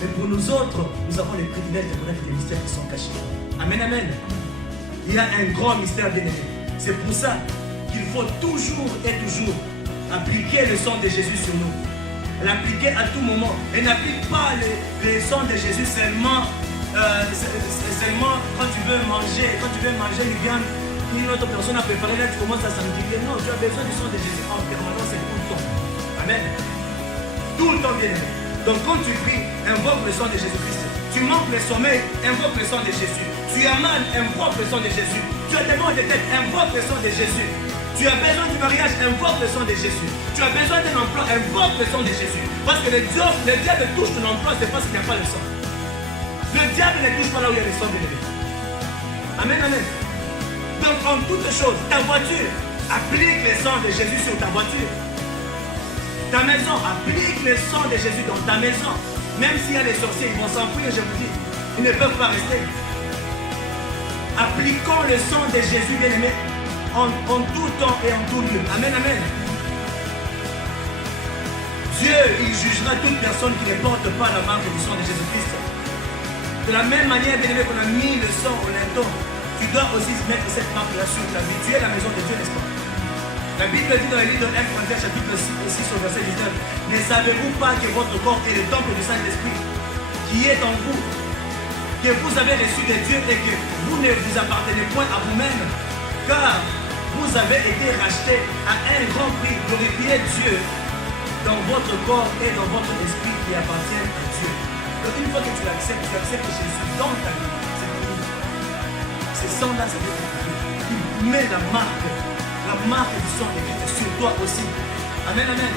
Mais pour nous autres, nous avons le privilège de connaître les mystères qui sont cachés. Amen, amen. Il y a un grand mystère bien-aimé. C'est pour ça qu'il faut toujours appliquer le sang de Jésus sur nous. L'appliquer à tout moment. Et n'applique pas le sang de Jésus seulement quand tu veux manger. Quand tu veux manger une viande, une autre personne a préparé, là tu commences à sanctifier. Non, tu as besoin du sang de Jésus en permanence et tout le temps. Amen. Tout le temps, bien-aimé. Donc quand tu pries, invoque le sang de Jésus-Christ. Tu manques le sommeil, invoque le sang de Jésus. Tu as mal, invoque le sang de Jésus. Tu as des maux de tête, invoque le sang de Jésus. Tu as besoin du mariage, invoque le sang de Jésus. Tu as besoin d'un emploi, invoque le sang de Jésus. Parce que le diable touche ton emploi, c'est parce qu'il n'y a pas le sang. Le diable ne touche pas là où il y a le sang de Dieu. Amen, amen. Donc en toute chose, ta voiture, applique le sang de Jésus sur ta voiture. Ta maison, applique le sang de Jésus dans ta maison. Même s'il y a des sorciers, ils vont s'enfuir, je vous dis. Ils ne peuvent pas rester. Appliquons le sang de Jésus, bien-aimé, en tout temps et en tout lieu. Amen, amen. Dieu, il jugera toute personne qui ne porte pas la marque du sang de Jésus-Christ. De la même manière, bien-aimé, qu'on a mis le sang au linteau, tu dois aussi mettre cette marque-là sur ta vie. Tu es la maison de Dieu, n'est-ce pas? La Bible dit dans le livre de 1 Corinthiens, chapitre 6, au verset 19, ne savez-vous pas que votre corps est le temple du Saint-Esprit qui est en vous, que vous avez reçu de Dieu et que vous ne vous appartenez point à vous-même, car vous avez été rachetés à un grand prix. Glorifiez Dieu dans votre corps et dans votre esprit qui appartiennent à Dieu. Donc une fois que tu acceptes Jésus dans ta vie, c'est fini. Ce sang-là, c'est pour toi. Il met la marque du sang de Christ sur toi aussi. Amen, amen.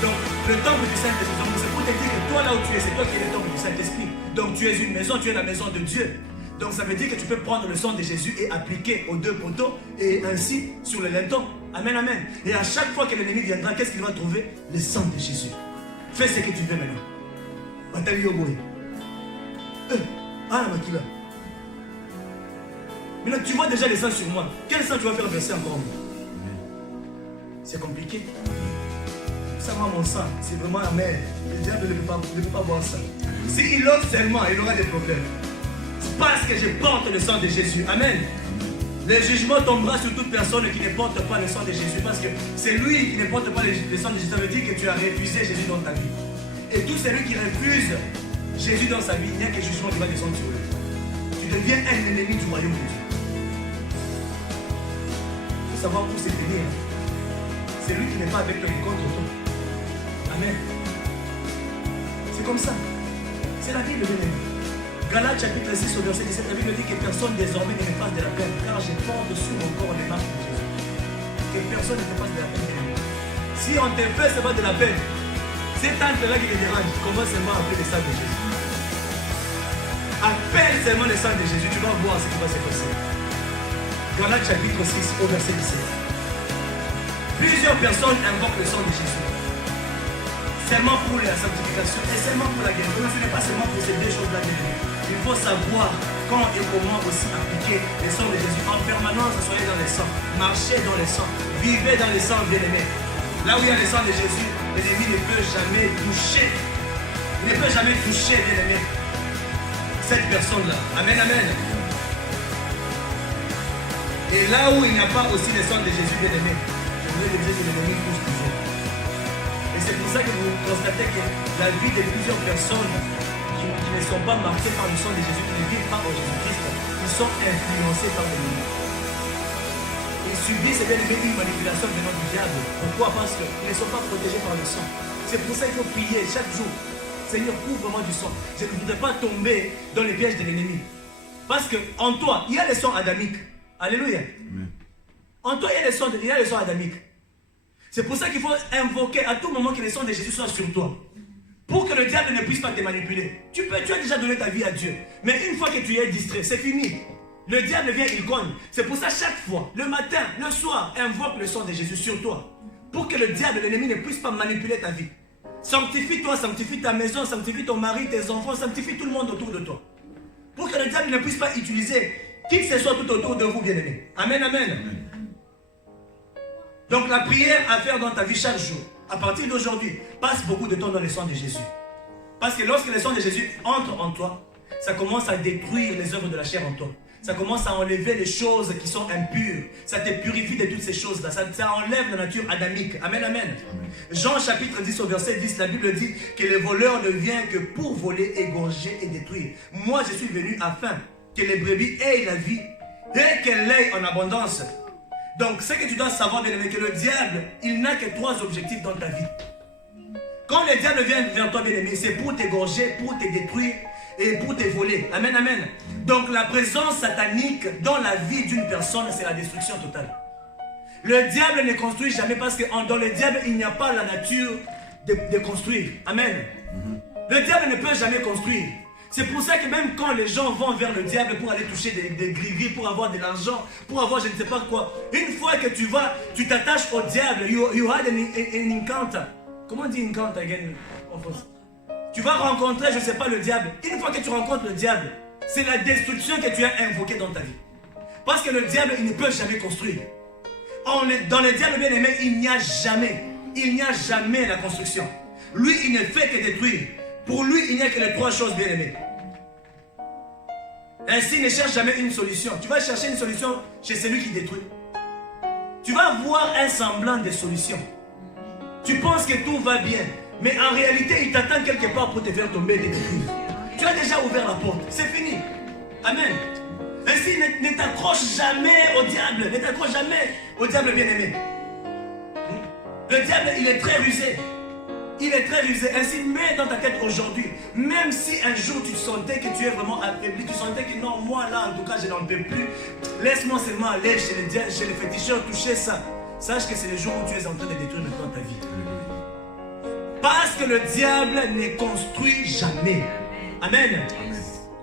Donc, le temple du Saint-Esprit, c'est pour te dire que toi là où tu es, c'est toi qui es le temple du Saint-Esprit. Donc, tu es une maison, tu es la maison de Dieu. Donc, ça veut dire que tu peux prendre le sang de Jésus et appliquer aux deux poteaux et ainsi sur le linteau. Amen, amen. Et à chaque fois que l'ennemi viendra, qu'est-ce qu'il va trouver? Le sang de Jésus. Fais ce que tu veux maintenant. Batali Yoboé. Ah, la makila. Mais là, tu vois déjà le sang sur moi. Quel sang tu vas faire verser encore? C'est compliqué. Ça va mon sang, c'est vraiment amer. Le diable ne peut pas boire ça. S'il ose seulement, il aura des problèmes. C'est parce que je porte le sang de Jésus. Amen. Le jugement tombera sur toute personne qui ne porte pas le sang de Jésus. Parce que c'est lui qui ne porte pas le sang de Jésus. Ça veut dire que tu as refusé Jésus dans ta vie. Et tout celui qui refuse Jésus dans sa vie, il n'y a que jugement qui va descendre sur lui. Tu deviens un ennemi du royaume de Dieu. Il faut savoir où c'est finir. C'est lui qui n'est pas avec toi, il est contre toi. Amen. C'est comme ça. C'est la Bible, bien-aimé. Galates chapitre 6 au verset 17, la Bible dit que personne désormais ne me fasse de la peine, car je porte sur mon corps les marques de Jésus. Que personne ne te fasse de la peine. Si on te fait seulement de la peine, c'est tante-là qui te dérange, commence seulement à appeler le sang de Jésus. Appelle seulement le sang de Jésus, tu vas voir ce qui va se passer. Galates chapitre 6 au verset 17. Plusieurs personnes invoquent le sang de Jésus. Seulement pour la sanctification et seulement pour la guérison. Ce n'est pas seulement pour ces deux choses-là. Il faut savoir quand et comment aussi appliquer le sang de Jésus. En permanence, soyez dans le sang. Marchez dans le sang. Vivez dans le sang, bien-aimés. Là où il y a le sang de Jésus, l'ennemi ne peut jamais toucher. Il ne peut jamais toucher, bien-aimé, cette personne-là. Amen, amen. Et là où il n'y a pas aussi le sang de Jésus, bien-aimé, je voudrais dire que l'ennemi touche toujours. Et c'est pour ça que vous constatez que la vie de plusieurs personnes qui ne sont pas marquées par le sang de Jésus, qui ne vivent pas en Jésus-Christ, ils sont influencés par l'ennemi. Ils subissent bien une manipulation venant du diable. Pourquoi? Parce qu'ils ne sont pas protégés par le sang. C'est pour ça qu'il faut prier chaque jour. Seigneur, couvre-moi du sang. Je ne voudrais pas tomber dans les pièges de l'ennemi. Parce qu'en toi, il y a le sang adamique. Alléluia. Amen. En toi, il y a le sang adamique. C'est pour ça qu'il faut invoquer à tout moment que le sang de Jésus soit sur toi. Pour que le diable ne puisse pas te manipuler. Tu as déjà donné ta vie à Dieu. Mais une fois que tu es distrait, c'est fini. Le diable vient, il cogne. C'est pour ça chaque fois, le matin, le soir, invoque le sang de Jésus sur toi. Pour que le diable, l'ennemi ne puisse pas manipuler ta vie. Sanctifie-toi, sanctifie ta maison, sanctifie ton mari, tes enfants, sanctifie tout le monde autour de toi. Pour que le diable ne puisse pas utiliser qui que ce soit tout autour de vous, bien-aimés. Amen, amen. Amen. Donc la prière à faire dans ta vie chaque jour, à partir d'aujourd'hui, passe beaucoup de temps dans le sang de Jésus. Parce que lorsque le sang de Jésus entre en toi, ça commence à détruire les œuvres de la chair en toi. Ça commence à enlever les choses qui sont impures. Ça te purifie de toutes ces choses-là. Ça enlève la nature adamique. Amen, amen, amen. Jean chapitre 10 au verset 10, la Bible dit que le voleur ne vient que pour voler, égorger et détruire. Moi, je suis venu afin que les brebis aient la vie et qu'elle l'ait en abondance. Donc, ce que tu dois savoir, bien aimé, que le diable, il n'a que 3 objectifs dans ta vie. Quand le diable vient vers toi, bien aimé, c'est pour t'égorger, pour te détruire et pour te voler. Amen, amen. Donc la présence satanique dans la vie d'une personne, c'est la destruction totale. Le diable ne construit jamais parce que dans le diable, il n'y a pas la nature de construire. Amen. Le diable ne peut jamais construire. C'est pour ça que même quand les gens vont vers le diable pour aller toucher des gris-gris, pour avoir de l'argent, pour avoir je ne sais pas quoi, une fois que tu t'attaches au diable, you had an encounter. Comment on dit encounter again en français? Tu vas rencontrer, je ne sais pas, le diable. Une fois que tu rencontres le diable, c'est la destruction que tu as invoquée dans ta vie. Parce que le diable, il ne peut jamais construire. Dans le diable bien-aimé, il n'y a jamais la construction. Lui, il ne fait que détruire. Pour lui, il n'y a que les 3 choses bien-aimées. Ainsi, il ne cherche jamais une solution. Tu vas chercher une solution chez celui qui détruit. Tu vas voir un semblant de solution. Tu penses que tout va bien. Mais en réalité, il t'attend quelque part pour te faire tomber et te détruire. Tu as déjà ouvert la porte. C'est fini. Amen. Ainsi, ne t'accroche jamais au diable. Ne t'accroche jamais au diable bien-aimé. Le diable, il est très rusé. Il est très rusé. Ainsi, mets dans ta tête aujourd'hui, même si un jour tu sentais que tu es vraiment affaibli, tu sentais que non, moi là, en tout cas, je n'en peux plus. Laisse-moi seulement aller chez les féticheurs, toucher ça. Sache que c'est le jour où tu es en train de détruire maintenant ta vie. Parce que le diable ne construit jamais. Amen.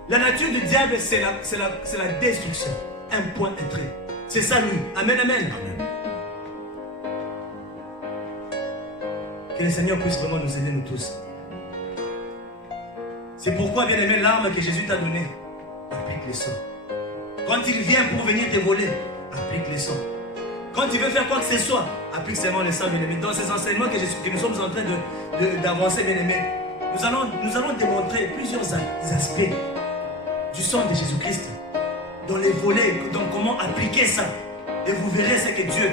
La nature du diable, c'est la destruction. Un point, un trait. C'est ça lui. Amen, amen. Que le Seigneur puisse vraiment nous aider, nous tous. C'est pourquoi, bien aimé, l'arme que Jésus t'a donnée, applique les sons. Quand il vient pour venir te voler, applique les sons. Quand il veut faire quoi que ce soit, applique seulement les sons, bien aimé. Dans ces enseignements que nous sommes en train d'avancer, bien aimé, nous allons démontrer plusieurs aspects du sang de Jésus-Christ, dans les volets, dans comment appliquer ça. Et vous verrez ce que Dieu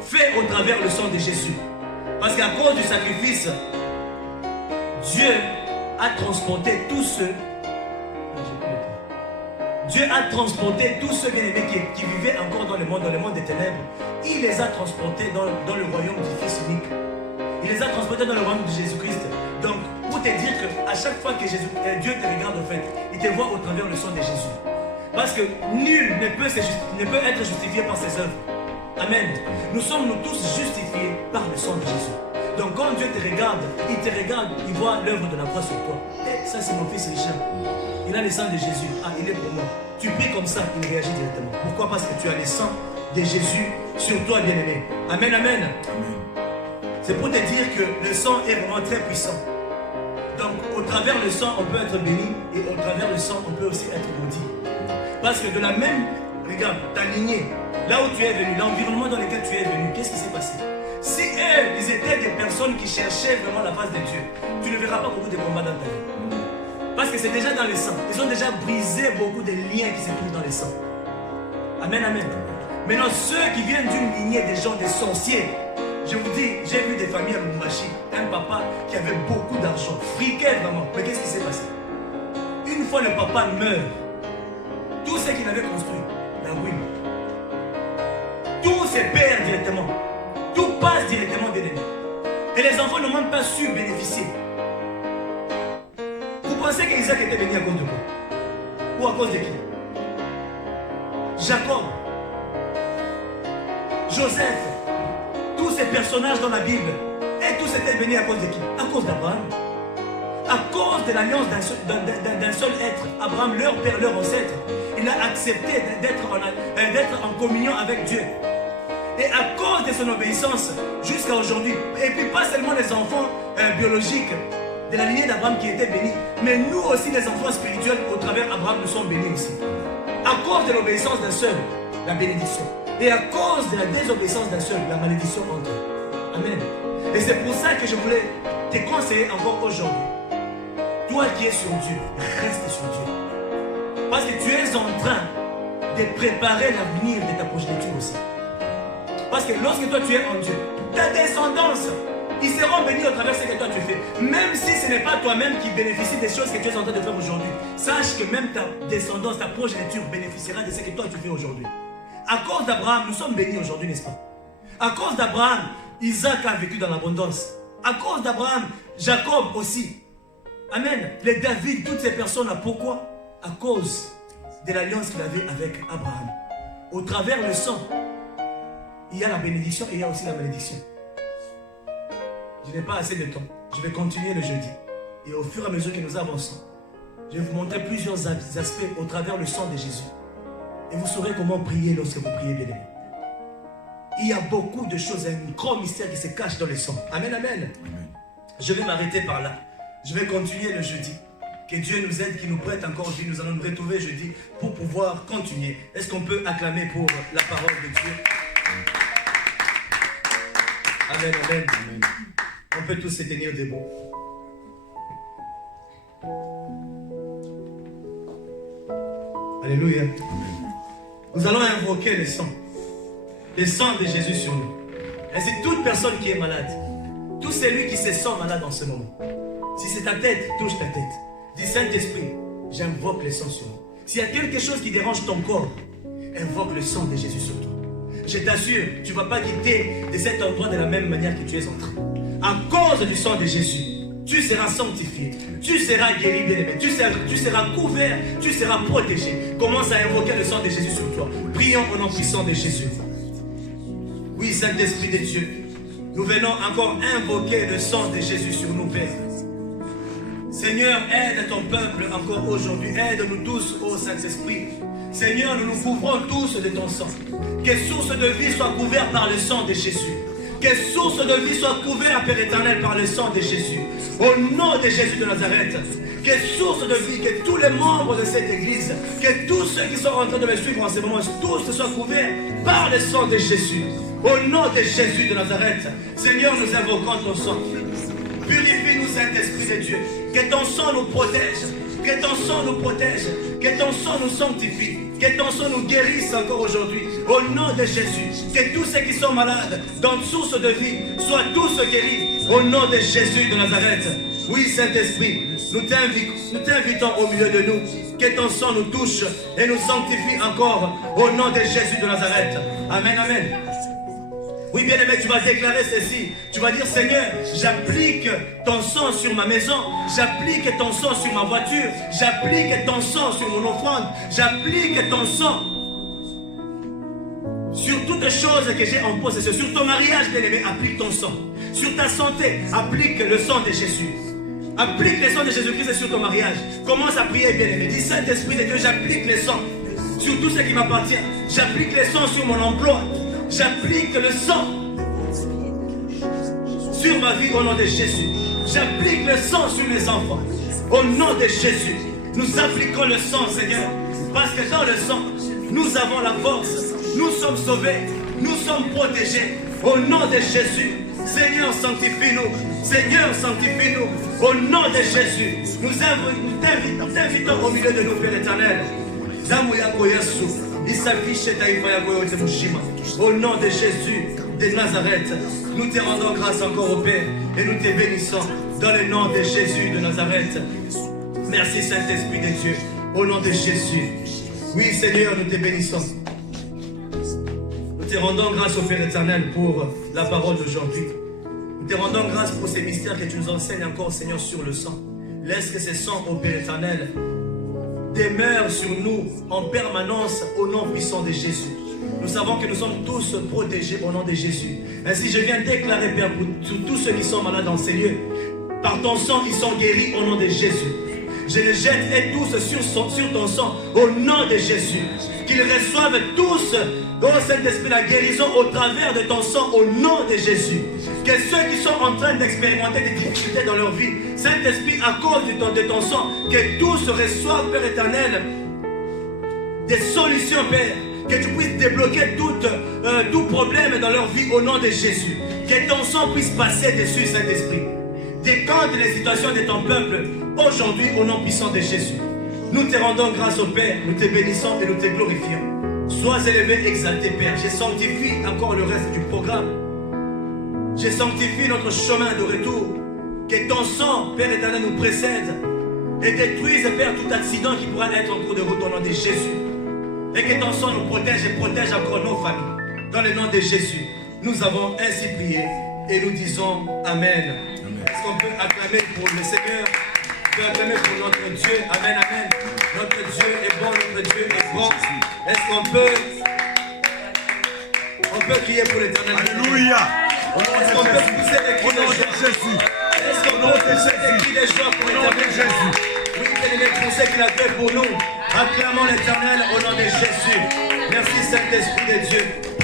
fait au travers le sang de Jésus. Parce qu'à cause du sacrifice, Dieu a transporté tous ceux bien-aimés qui vivaient encore dans le monde des ténèbres. Il les a transportés dans le royaume du Fils unique. Il les a transportés dans le royaume de Jésus-Christ. Donc, pour te dire qu'à chaque fois que Dieu te regarde, en fait, il te voit au travers le sang de Jésus. Parce que nul ne peut être justifié par ses œuvres. Amen. Nous sommes tous justifiés par le sang de Jésus. Donc quand Dieu te regarde, il voit l'œuvre de la croix sur toi. Et ça, c'est mon fils Richard. Il a le sang de Jésus. Ah, il est pour moi. Tu pries comme ça, il réagit directement. Pourquoi? Parce que tu as le sang de Jésus sur toi, bien-aimé. Amen, amen. C'est pour te dire que le sang est vraiment très puissant. Donc, au travers le sang, on peut être béni et au travers le sang, on peut aussi être maudit. Parce que de la même, regarde, ta lignée, là où tu es venu, l'environnement dans lequel tu es venu, qu'est-ce qui s'est passé? Si eux, ils étaient des personnes qui cherchaient vraiment la face de Dieu, tu ne verras pas beaucoup de combats dans ta vie. Parce que c'est déjà dans le sang. Ils ont déjà brisé beaucoup de liens qui se trouvent dans le sang. Amen, amen. Maintenant, ceux qui viennent d'une lignée des gens, des sorciers, je vous dis, j'ai vu des familles à Lubumbashi, un papa qui avait beaucoup d'argent, friquait vraiment. Mais qu'est-ce qui s'est passé? Une fois le papa meurt, tout ce qu'il avait construit, la ruine, tout se perd directement. Tout passe directement de l'ennemi. Et les enfants n'ont même pas su bénéficier. Vous pensez qu'Isaac était béni à cause de quoi? Ou à cause de qui? Jacob, Joseph, tous ces personnages dans la Bible, et tous étaient bénis à cause de qui? À cause d'Abraham. À cause de l'alliance d'un seul être, Abraham, leur père, leur ancêtre, il a accepté d'être en communion avec Dieu. Et à cause de son obéissance, jusqu'à aujourd'hui, et puis pas seulement les enfants biologiques de la lignée d'Abraham qui étaient bénis, mais nous aussi les enfants spirituels au travers d'Abraham nous sommes bénis aussi. À cause de l'obéissance d'un seul, la bénédiction. Et à cause de la désobéissance d'un seul, la malédiction entre. Amen. Et c'est pour ça que je voulais te conseiller encore aujourd'hui. Toi qui es sur Dieu, reste sur Dieu. Parce que tu es en train de préparer l'avenir de ta progéniture aussi. Parce que lorsque toi tu es en Dieu, ta descendance, ils seront bénis au travers de ce que toi tu fais. Même si ce n'est pas toi-même qui bénéficie des choses que tu es en train de faire aujourd'hui. Sache que même ta descendance, ta progéniture bénéficiera de ce que toi tu fais aujourd'hui. À cause d'Abraham, nous sommes bénis aujourd'hui, n'est-ce pas? À cause d'Abraham, Isaac a vécu dans l'abondance. À cause d'Abraham, Jacob aussi. Amen. Les David, toutes ces personnes-là, pourquoi? À cause de l'alliance qu'il avait avec Abraham. Au travers le sang, il y a la bénédiction et il y a aussi la malédiction. Je n'ai pas assez de temps. Je vais continuer le jeudi. Et au fur et à mesure que nous avançons, je vais vous montrer plusieurs aspects au travers le sang de Jésus. Et vous saurez comment prier lorsque vous priez, bien-aimés. Il y a beaucoup de choses, un grand mystère qui se cache dans le sang. Amen, amen. Je vais m'arrêter par là. Je vais continuer le jeudi. Que Dieu nous aide, qu'il nous prête encore vie. Nous allons nous retrouver jeudi pour pouvoir continuer. Est-ce qu'on peut acclamer pour la parole de Dieu? Amen, amen, amen. On peut tous se tenir debout. Alléluia. Nous allons invoquer le sang de Jésus sur nous. Et c'est toute personne qui est malade, tout celui qui se sent malade en ce moment. Si c'est ta tête, touche ta tête. Dis Saint-Esprit, j'invoque le sang sur nous. S'il y a quelque chose qui dérange ton corps, invoque le sang de Jésus sur toi. Je t'assure, tu ne vas pas quitter de cet endroit de la même manière que tu es entré. À cause du sang de Jésus, tu seras sanctifié, tu seras guéri, bien-aimé, tu seras couvert, tu seras protégé. Commence à invoquer le sang de Jésus sur toi. Prions au nom puissant de Jésus. Oui, Saint-Esprit de Dieu, nous venons encore invoquer le sang de Jésus sur nous, Père. Seigneur, aide ton peuple encore aujourd'hui. Aide-nous tous, ô Saint-Esprit. Seigneur, nous nous couvrons tous de ton sang. Que source de vie soit couverte par le sang de Jésus. Que source de vie soit couverte, Père éternel, par le sang de Jésus. Au nom de Jésus de Nazareth. Que source de vie, que tous les membres de cette église, que tous ceux qui sont en train de me suivre en ce moment, tous soient couverts par le sang de Jésus. Au nom de Jésus de Nazareth. Seigneur, nous invoquons ton sang. Purifie-nous, Saint-Esprit de Dieu. Que ton sang nous protège. Que ton sang nous protège. Que ton sang nous sanctifie. Que ton sang nous guérisse encore aujourd'hui. Au nom de Jésus. Que tous ceux qui sont malades, dans une source de vie, soient tous guéris. Au nom de Jésus de Nazareth. Oui, Saint-Esprit, nous t'invitons au milieu de nous. Que ton sang nous touche et nous sanctifie encore. Au nom de Jésus de Nazareth. Amen, amen. Oui, bien-aimé, tu vas déclarer ceci. Tu vas dire, Seigneur, j'applique ton sang sur ma maison. J'applique ton sang sur ma voiture. J'applique ton sang sur mon offrande. J'applique ton sang sur toutes les choses que j'ai en possession. Sur ton mariage, bien-aimé, applique ton sang. Sur ta santé, applique le sang de Jésus. Applique le sang de Jésus-Christ sur ton mariage. Commence à prier, bien-aimé. Dis, Saint-Esprit de Dieu, j'applique le sang sur tout ce qui m'appartient. J'applique le sang sur mon emploi. J'applique le sang sur ma vie au nom de Jésus. J'applique le sang sur mes enfants. Au nom de Jésus, nous appliquons le sang, Seigneur. Parce que dans le sang, nous avons la force. Nous sommes sauvés. Nous sommes protégés. Au nom de Jésus, Seigneur, sanctifie-nous. Seigneur, sanctifie-nous. Au nom de Jésus, nous t'invitons au milieu de nous, Père éternel. Au nom de Jésus de Nazareth, nous te rendons grâce encore au Père et nous te bénissons dans le nom de Jésus de Nazareth. Merci Saint-Esprit de Dieu, au nom de Jésus. Oui Seigneur, nous te bénissons. Nous te rendons grâce au Père éternel pour la parole d'aujourd'hui. Nous te rendons grâce pour ces mystères que tu nous enseignes encore, Seigneur, sur le sang. Laisse que ce sang, au Père éternel, demeure sur nous en permanence au nom puissant de Jésus. Nous savons que nous sommes tous protégés au nom de Jésus. Ainsi, je viens déclarer, Père, pour tous ceux qui sont malades dans ces lieux, par ton sang, ils sont guéris au nom de Jésus. Je les jette et tous sur ton sang au nom de Jésus. Qu'ils reçoivent tous, oh Saint-Esprit, la guérison au travers de ton sang au nom de Jésus. Que ceux qui sont en train d'expérimenter des difficultés dans leur vie, Saint-Esprit, à cause de ton sang, que tous reçoivent, Père éternel, des solutions, Père. Que tu puisses débloquer tout problème dans leur vie au nom de Jésus. Que ton sang puisse passer dessus, Saint-Esprit. Décante les situations de ton peuple aujourd'hui au nom puissant de Jésus. Nous te rendons grâce au Père, nous te bénissons et nous te glorifions. Sois élevé, exalté, Père. Je sanctifie encore le reste du programme. Je sanctifie notre chemin de retour. Que ton sang, Père éternel, nous précède et détruise, Père, tout accident qui pourra être en cours de route au nom de Jésus. Et que ton sang nous protège et protège encore nos familles. Dans le nom de Jésus, nous avons ainsi prié et nous disons Amen. Est-ce qu'on peut acclamer pour le Seigneur? On peut acclamer pour notre Dieu. Amen, amen. Notre Dieu est bon, notre Dieu est bon. Est-ce qu'on peut crier pour l'Éternel? Alléluia. Est-ce qu'on peut pousser des cris de joie? Est-ce qu'on peut pousser des cris de joie pour l'Éternel? Oui, quel est le conseil qu'il a fait pour nous? Acclamons l'Éternel au nom de Jésus. Merci Saint-Esprit de Dieu.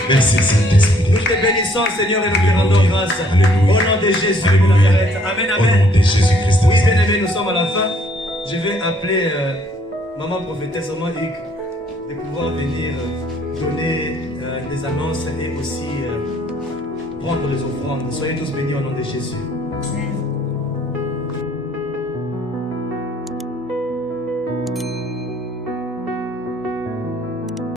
Merci Saint-Esprit. Nous te bénissons Seigneur et nous te rendons grâce. Alléluia. Au nom de Jésus de Nazareth. Amen, amen. Au nom de Jésus-Christ. Oui, bien aimé, nous sommes à la fin. Je vais appeler Maman Prophétesse Oma Hugues de pouvoir venir donner des annonces et aussi prendre les offrandes. Soyez tous bénis au nom de Jésus. Amen.